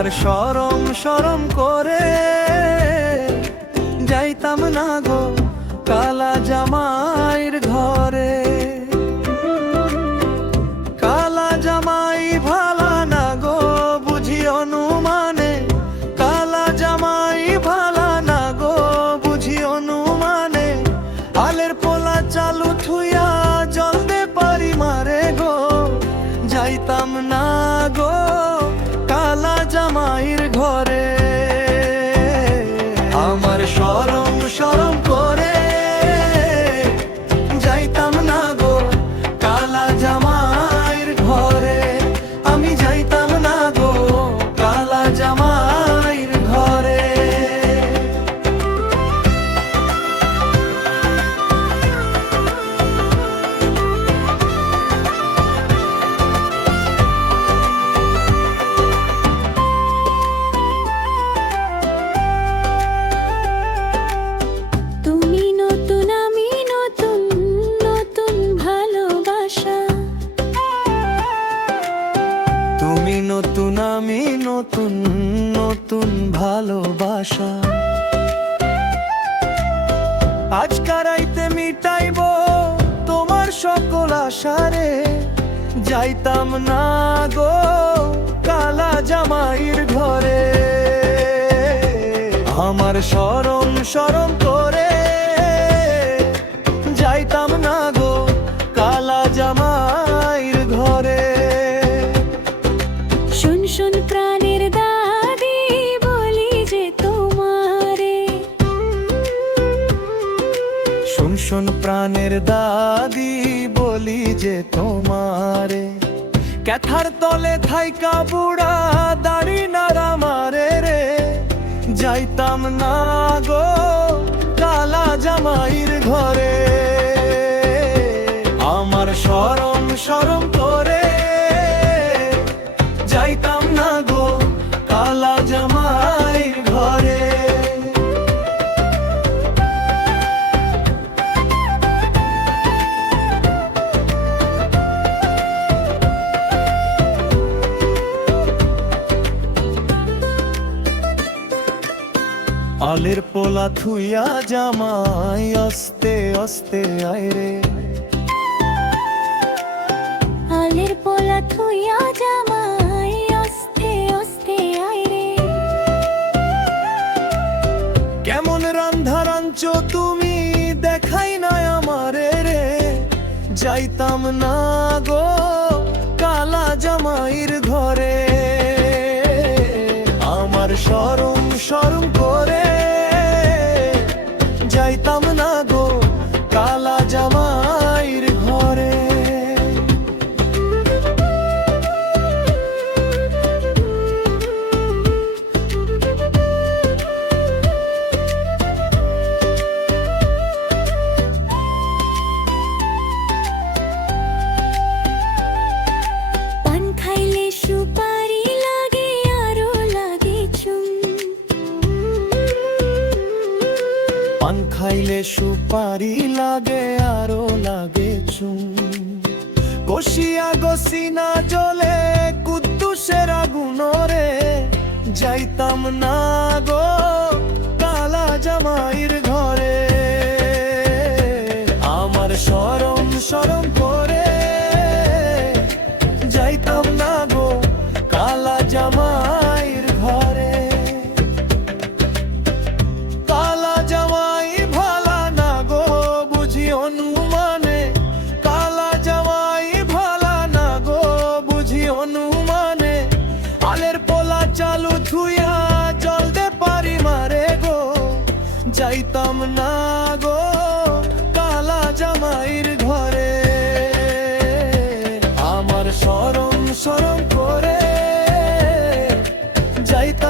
আর শরম শরম করে যাইতাম না গো কালা জামাইর ঘরে। কালা জামাই ভালা না গো বুঝি অনুমানে, কালা জামাই ভালা না গো বুঝি অনুমানে। আলের পোলা চালু থুইয়া জলদে পারি মারে গো, যাইতাম না গো কালা জামাইর ঘরে। আমার শরম শরম করে যাইতাম না গো কালা জামাইর ঘরে, আমি যাইতাম না গো কালা জামাইর ঘরে। তুমি নতুন আমি নতুন, নতুন ভালোবাসা। তুমি নতুন আমি নতুন, নতুন ভালোবাসা। আজকার রাইতে মিটাইব তোমার সকল আশারে, যাইতাম না গো কালা জামাইর ঘরে। আমার শরম শরম করে যাইতাম না গো কালা জামাইর ঘরে। শুন শুন প্রাণের দাদি বলি যে তোমারে, শুন শুন প্রাণের দাদি বলি যে তোমারে। ক্যাথার তলে থাইকা বুড়া দাড়ি নাড়া মারে রে, যাইতাম না গো কালা জামাইর ঘরে। আমার শরম শরম করে যাইতাম না গো কালা জামাইর ঘরে। আলের পোলা থুইয়া জামাই আস্তে আস্তে আইরে। আলের পোলা থুইয়া জামাই আস্তে আস্তে আইরে। কেমন রান্ধা রাঞ্চো তুমি দেখাই না আমারে রে, যাইতাম না গো কালা জামাইর ঘরে। আমার শরম শরম করে যাইতাম না গো কালা জামাইর ঘরে। পান খাইলে সুপারি লাগে আরো লাগে চুম। পান খাইলে সুপারি লাগে আরো লাগে চুম। কষিয়া গসিনা জলে কুদ্দুসের আগুন রে, যাইতাম না গো কালা জামাইর ঘরে। আমার শরম শরম করে যাইতাম না গো কালা জামাইর ঘরে। কালা জামাই ভালা না গো বুঝি অনুমানে, কালা জামাই ভালা না গো বুঝি অনুমানে। আলের পোলা চালু থুইয়া জলদে পারি মারে গো, যাইতাম না গো কালা জামাইর ঘরে। আমার শরম শরম করে যাইতাম